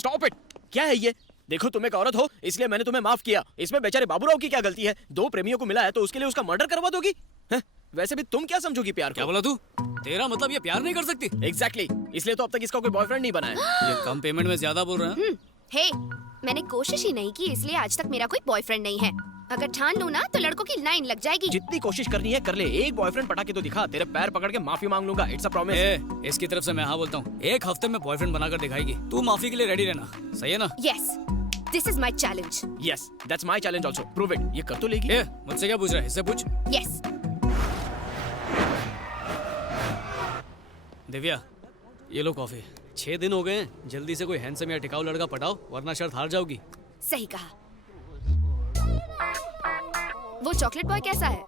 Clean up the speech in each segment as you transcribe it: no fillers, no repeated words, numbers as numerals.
Stop it. क्या है ये? देखो तुम एक औरत हो इसलिए मैंने तुम्हें माफ किया, इसमें बेचारे बाबूराव की क्या गलती है? दो प्रेमियों को मिला है तो उसके लिए उसका मर्डर करवा दोगी? वैसे भी तुम क्या समझोगी प्यार को? क्या बोला तू? तेरा मतलब ये प्यार नहीं कर सकती? एग्जैक्टली इसलिए तो अब तक इसका कोई बॉयफ्रेंड नहीं बना है। ये कम पेमेंट में ज्यादा बोल रहा है। हे, मैंने कोशिश ही नहीं की इसलिए आज तक मेरा कोई बॉयफ्रेंड नहीं है। अगर ठान लूं ना तो लड़कों की लाइन लग जाएगी। जितनी कोशिश करनी है कर ले, एक बॉयफ्रेंड पटा के तो दिखा, तेरे पैर पकड़ के माफी मांग लूंगा, इट्स अ प्रॉमिस। इसकी तरफ से मैं हाँ बोलता हूँ, एक हफ्ते में बॉयफ्रेंड बनाकर दिखाएगी। तू माफी के लिए रेडी रहना, सही है ना? Yes, this is my challenge. Yes that's my challenge also, prove it. ये कर तो लेगी। मुझसे क्या पूछ रहा है, इससे पूछ। यस। दिव्या, ये लो कॉफी। 6 दिन हो गए हैं, जल्दी से कोई हैंडसम या टिकाऊ लड़का पटाओ वरना शर्त हार जाओगी। सही कहा। वो चॉकलेट बॉय कैसा है?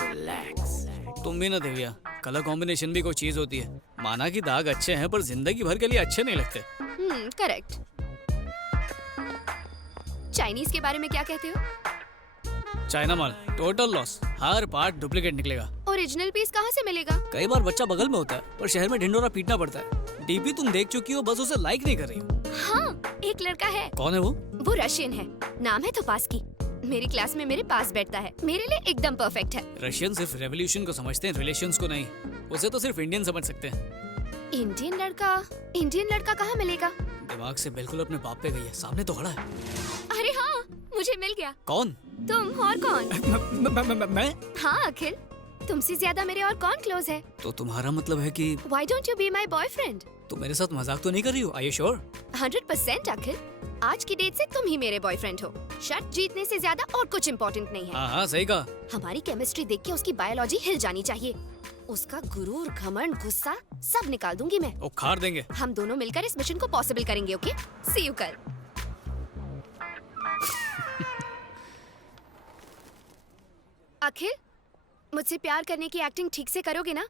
रिलैक्स। तुम भी ना दिव्या, कलर कॉम्बिनेशन भी कोई चीज होती है। माना कि दाग अच्छे हैं पर जिंदगी भर के लिए अच्छे नहीं लगते। करेक्ट। चाइनीज के बारे में क्या कहते हो? चाइना माल टोटल लॉस, हर पार्ट डुप्लीकेट निकलेगा। ओरिजिनल पीस कहाँ से मिलेगा? कई बार बच्चा बगल में होता है पर शहर में ढिंडोरा पीटना पड़ता है। डीपी तुम देख चुकी हो, बस उसे लाइक नहीं कर रही हो। हाँ, एक लड़का है। कौन है वो? वो रशियन है, नाम है तोपास्की। मेरी क्लास में मेरे पास बैठता है, मेरे लिए एकदम परफेक्ट है। रशियन सिर्फ रेवोल्यूशन को समझते हैं, रिलेशंस को नहीं। उसे तो सिर्फ इंडियन समझ सकते हैं। इंडियन लड़का कहाँ मिलेगा? दिमाग से बिल्कुल अपने बाप पे गई है, सामने तो खड़ा है। अरे हाँ, मुझे मिल गया। कौन? तुम और कौन? मैं? हाँ अखिल, तुमसे ज्यादा मेरे और कौन क्लोज है? तो तुम्हारा मतलब है कि Why don't you be my boyfriend? तुम मेरे साथ मजाक तो नहीं कर रही हो? Are you sure? 100% अखिल, आज की डेट से तुम ही मेरे बॉयफ्रेंड हो। शर्त जीतने से ज्यादा और कुछ इम्पोर्टेंट नहीं है। हाँ सही कहा। हमारी केमिस्ट्री देख के उसकी बायोलॉजी हिल जानी चाहिए। उसका गुरूर, घमंड, गुस्सा सब निकाल दूंगी मैं। उखाड़ देंगे। हम दोनों मिलकर इस मिशन को पॉसिबल करेंगे। ओके, सी यू कल। अखिल, मुझसे प्यार करने की एक्टिंग ठीक से करोगे ना?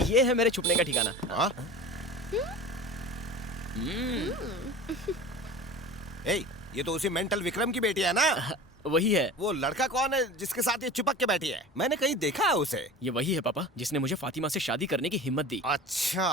ये है मेरे छुपने का ठिकाना। हाँ? ये तो उसी मेंटल विक्रम की बेटी है ना? वही है। वो लड़का कौन है जिसके साथ ये चिपक के बैठी है? मैंने कहीं देखा है उसे। ये वही है पापा जिसने मुझे फातिमा से शादी करने की हिम्मत दी। अच्छा।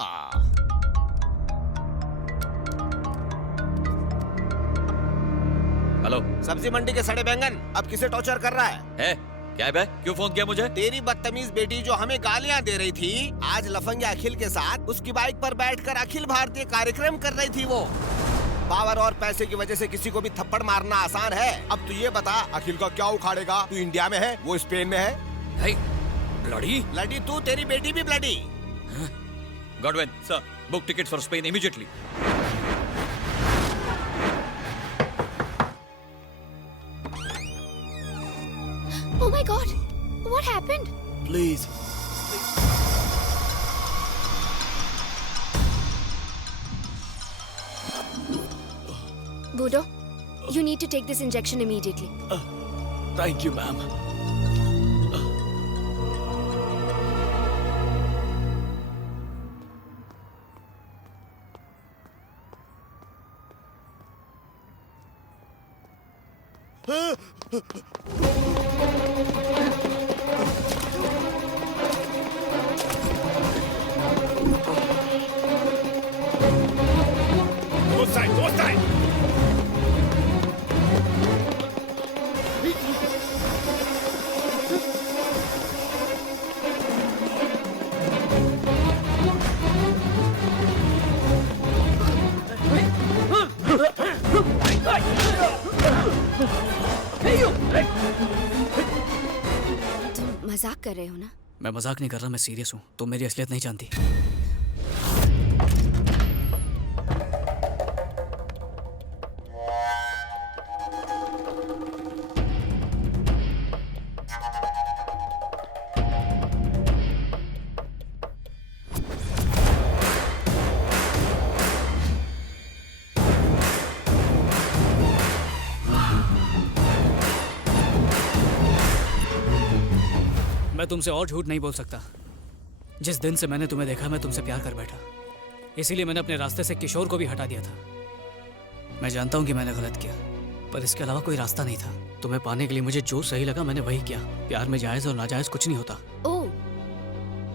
हेलो, सब्जी मंडी के सड़े बैंगन अब किसे टॉर्चर कर रहा है? क्या है बे? क्यों फोन किया मुझे? तेरी बदतमीज बेटी जो हमें गालियां दे रही थी, आज लफंगे अखिल के साथ उसकी बाइक पर बैठकर अखिल भारतीय कार्यक्रम कर रही थी। वो पावर और पैसे की वजह से किसी को भी थप्पड़ मारना आसान है। अब तू ये बता, अखिल का क्या उखाड़ेगा? तू इंडिया में है, वो स्पेन में है। ब्लडी? ब्लडी तू, तेरी बेटी भी bloody. Godwin sir, book ticket for Spain immediately. Oh my God! What happened? Please. Budo, you need to take this injection immediately. Thank you, ma'am. मजाक कर रहे हो ना? मैं मजाक नहीं कर रहा, मैं सीरियस हूँ। तुम मेरी असलियत नहीं जानती। मैं तुमसे और झूठ नहीं बोल सकता। जिस दिन से मैंने तुम्हें देखा मैं तुमसे प्यार कर बैठा, इसीलिए मैंने अपने रास्ते से किशोर को भी हटा दिया था। मैं जानता हूँ कि मैंने गलत किया, पर इसके अलावा कोई रास्ता नहीं था। तुम्हें पाने के लिए मुझे जो सही लगा मैंने वही किया। प्यार में जायज और नाजायज कुछ नहीं होता। ओह,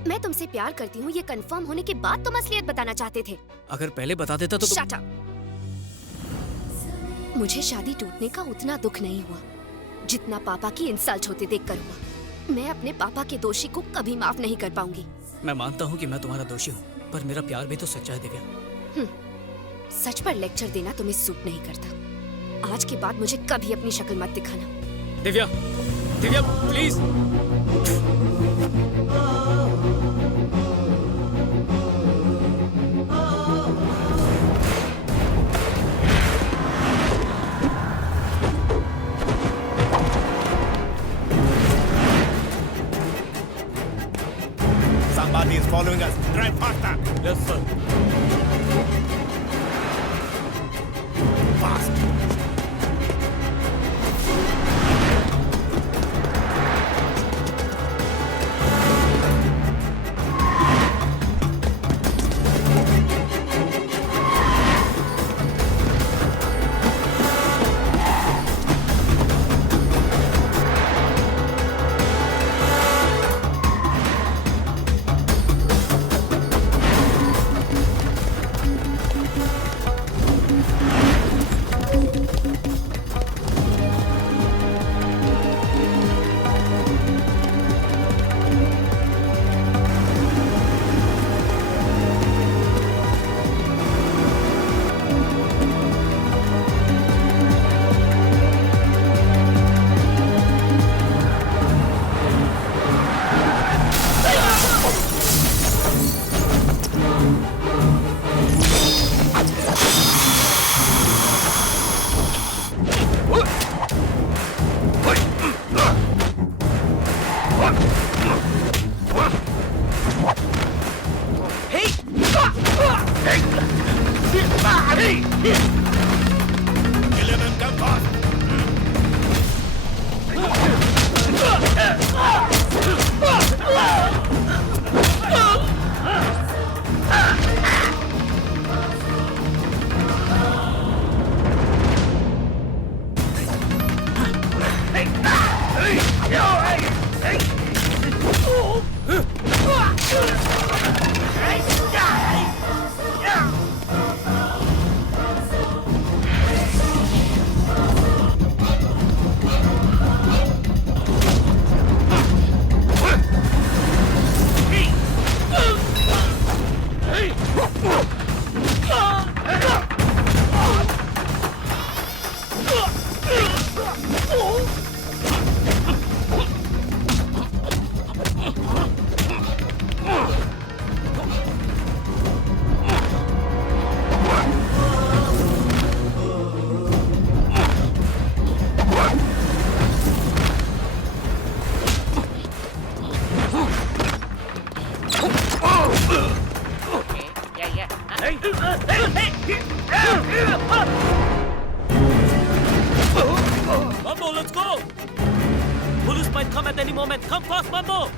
मैं तुमसे प्यार करती हूँ ये कंफर्म होने के बाद तुम असलियत बताना चाहते थे। अगर पहले बता देता तो Shut up! मुझे शादी टूटने का उतना दुख नहीं हुआ जितना पापा की इंसल्ट होते देखकर हुआ। मैं अपने पापा के दोषी को कभी माफ नहीं कर पाऊंगी। मैं मानता हूँ कि मैं तुम्हारा दोषी हूँ, पर मेरा प्यार भी तो सच्चा है दिव्या। सच पर लेक्चर देना तुम्हें सूट नहीं करता। आज के बाद मुझे कभी अपनी शक्ल मत दिखाना। Divya, Divya please. Somebody is following us. Drive faster. Yes, sir. Fast. Kill him and come fast. Mambo, let's go! Police might come at any moment. Come fast, Mambo!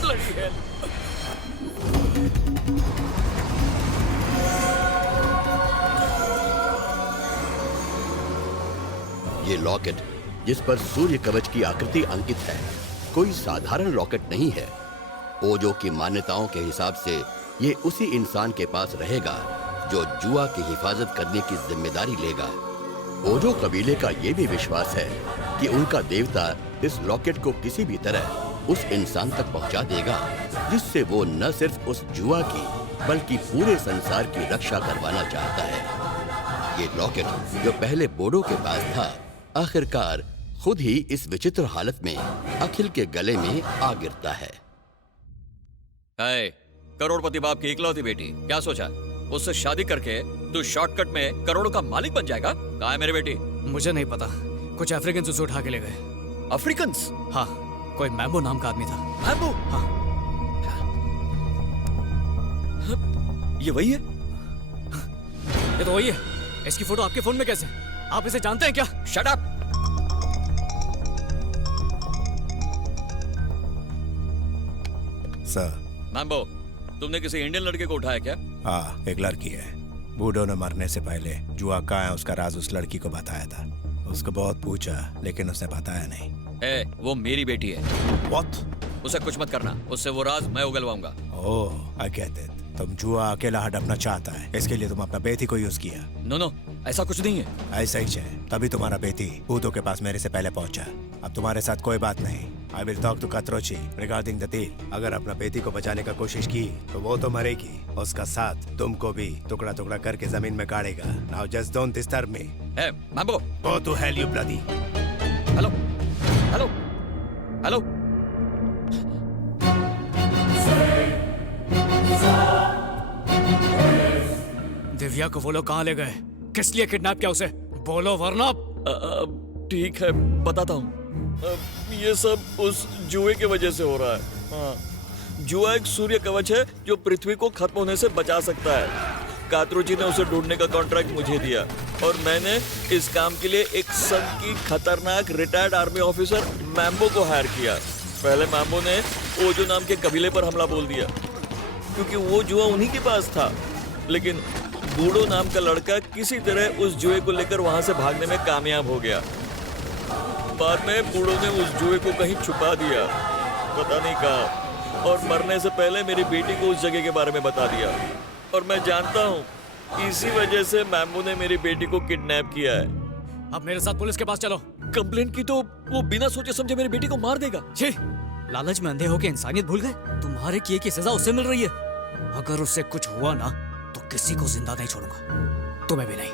Bloody hell! ये लॉकेट जिस पर सूर्य कवच की आकृति अंकित है कोई साधारण रॉकेट नहीं है। ओजो की मान्यताओं के हिसाब से ये उसी इंसान के पास रहेगा जो जुआ की हिफाजत करने की जिम्मेदारी लेगा। बोडो कबीले का ये भी विश्वास है कि उनका देवता इस लॉकेट को किसी भी तरह उस इंसान तक पहुंचा देगा जिससे वो न सिर्फ उस जुआ की बल्कि पूरे संसार की रक्षा करवाना चाहता है। ये लॉकेट जो पहले बोडो के पास था, आखिरकार खुद ही इस विचित्र हालत में अखिल के गले में आ गिरता है। करोड़पति बाप की इकलौती बेटी, क्या सोचा उससे शादी करके तू शॉर्टकट में करोड़ों का मालिक बन जाएगा? कहाँ है मेरी बेटी? मुझे नहीं पता, कुछ अफ्रीकन उसे उठा के ले गए। अफ्रीकन्स? हाँ, कोई मैम्बो नाम का आदमी था। मैम्बो? हाँ। ये वही है? ये तो वही है। इसकी फोटो आपके फोन में कैसे? आप इसे जानते हैं क्या? Shut up! सर। मैम्बो, तुमने किसी इंडियन लड़के को उठाया क्या? हाँ, एक लड़की है। बूढ़ो ने मरने से पहले जुआ कहाँ है उसका राज उस लड़की को बताया था। उसको बहुत पूछा लेकिन उसने बताया नहीं। वो मेरी बेटी है। What? उसे कुछ मत करना, उससे वो राज मैं उगलवाऊंगा। ओह, I get it। तुम जुआ अकेला हड़पना चाहता है, इसके लिए तुम अपना बेटी को यूज किया। नो, ऐसा कुछ नहीं है। ऐसा ही है, तभी तुम्हारा बेटी भूतों के पास मेरे से पहले पहुंचा। अब तुम्हारे साथ कोई बात नहीं। I will talk to Katrochi regarding the deal। अगर अपना बेटी को बचाने का कोशिश की तो वो तो मरेगी, उसका साथ तुमको भी टुकड़ा टुकड़ा करके जमीन में गाड़ेगा। Now just don't disturb me। Mambo, Go to hell you bloody। Hello hello hello. Divya को वो लोग कहाँ ले गए? किस लिए किडनैप किया उसे? बोलो वरना। ठीक है, बताता हूँ। ये सब उस जुए की वजह से हो रहा है। हाँ, जुआ एक सूर्य कवच है जो पृथ्वी को खत्म होने से बचा सकता है। कात्रोजी ने उसे ढूंढने का कॉन्ट्रैक्ट मुझे दिया और मैंने इस काम के लिए एक सन की खतरनाक रिटायर्ड आर्मी ऑफिसर मैम्बो को हायर किया। पहले मैम्बो ने ओजो नाम के कबीले पर हमला बोल दिया क्योंकि वो जुआ उन्हीं के पास था, लेकिन बूढ़ो नाम का लड़का किसी तरह उस जुए को लेकर वहां से भागने में कामयाब हो गया। बाद में बूढ़ो ने उस जुए को कहीं छुपा दिया, पता नहीं कहाँ, और मरने से पहले मेरी बेटी को उस जगह के बारे में बता दिया। और मैं जानता हूँ इसी वजह से मैम्बो ने मेरी बेटी को किडनैप किया है। अब मेरे साथ पुलिस के पास चलो। कंप्लेंट की तो वो बिना सोचे समझे मेरी बेटी को मार देगा। छी, लालच में अंधे होके इंसानियत भूल गए। तुम्हारे किए की सजा उससे मिल रही है। अगर उससे कुछ हुआ ना तो किसी को जिंदा नहीं छोड़ूंगा, तुम्हें भी नहीं।